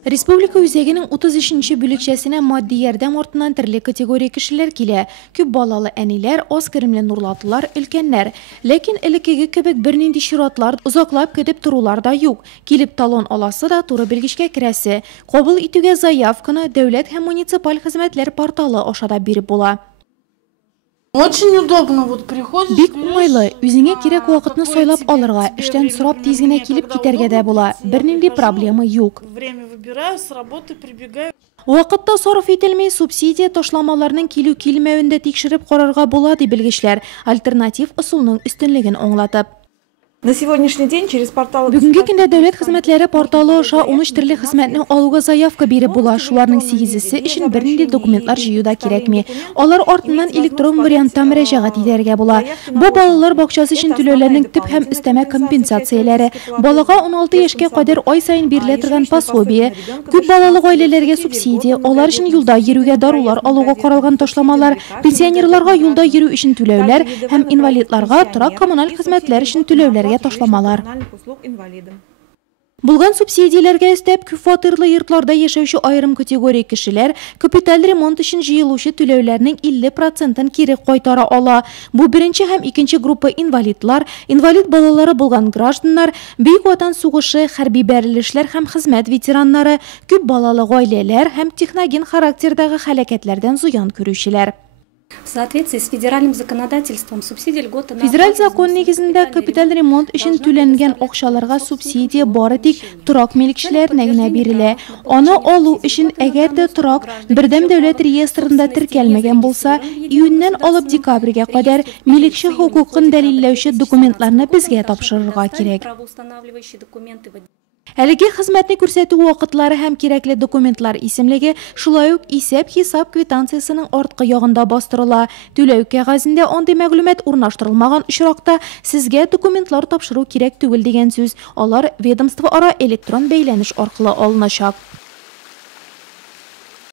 Республика үзәгенең 33-нче бүлекчәсенә матди ярдәм артыннан төрле категория кешеләр килә. Күп балалы әниләр, аз керемле нурлатылар, өлкәннәр. Ләкин элеккеге кебек бернинди чиратлар, озаклап көтеп торулар да юк. Килеп талон аласы да туры белгечкә керәсе. Кабул итүгә заявканы дәүләт һәм муниципаль хезмәтләр порталы аша да биреп була. Очень удобно, вот приходишь. Бик уңайлы, үзеңә кирәк вакытны сайлап алырга, эштән сорап тиз генә килеп китәргә дә була. Бернинди проблема юк. Время выбираю, с работы прибегаю. Вакытта сарыф ителмәй субсидия ташламаларның килү-килмәвен дә тикшереп карарга була ди белгечләр, альтернатив ысулның өстенлеген аңлатып. На сегодняшний день через портал... Бүгенге көндә дәүләт хезмәтләре порталы аша 13 төрле хезмәтне алуга заявка биреп була. Шуларның 8-се өчен бернинди документлар җыю да кирәкми. Алар артыннан электрон вариантта мөрәҗәгать итәргә була. Бу балалар бакчасы өчен түләүләрнең төп һәм өстәмә компенсацияләре. Балага 16 яшькә кадәр ай сайын бирелә торган пособие, күп балалы гаиләләргә субсидия, алар өчен юлда йөрүгә дарулар алуга каралган ташламалар, пенсионерларга юлда йөрү өчен түләүләр һәм инвалидларга торак коммуналь хезмәтләр өчен түләүләр ташламалар. Булган субсидияләргә өстәп күп фатирлы йортларда яшәүче аерым категория кешеләр капиталь ремонт өчен җыелучы түләүләрнең 50%-ын кире кайтара ала. Бу беренче һәм икенче группа инвалидлар, инвалид балалары булган гражданнар, Бөек Ватан сугышы, хәрби бәрелешләр һәм хезмәт ветераннары, күп балалы гаиләләр һәм техноген характердагы һәлакәтләрдән зыян күрүчеләр. В соответствии с федеральным законодательством субсидия льготы на... Федераль закон негезендә капиталь ремонт өчен түләнгән акчаларга субсидия бары тик торак милкчеләренә генә бирелә. Аны алу өчен әгәр дә торак бердәм дәүләт реестрында теркәлмәгән булса, июньнән алып декабрьгә кадәр милкче хукукын дәлилләүче документларны безгә тапшырырга кирәк. Әлеге хезмәтне күрсәтү вакытлары һәм кирәкле документлар исемлеге шулай ук исәп-хисап квитанциясының арткы ягында бастырыла. Түләү кәгазендә андый мәгълүмат урнаштырылмаган очракта сезгә документлар тапшыру кирәк түгел дигән сүз. Алар ведомство ара электрон бәйләнеш аркылы алыначак.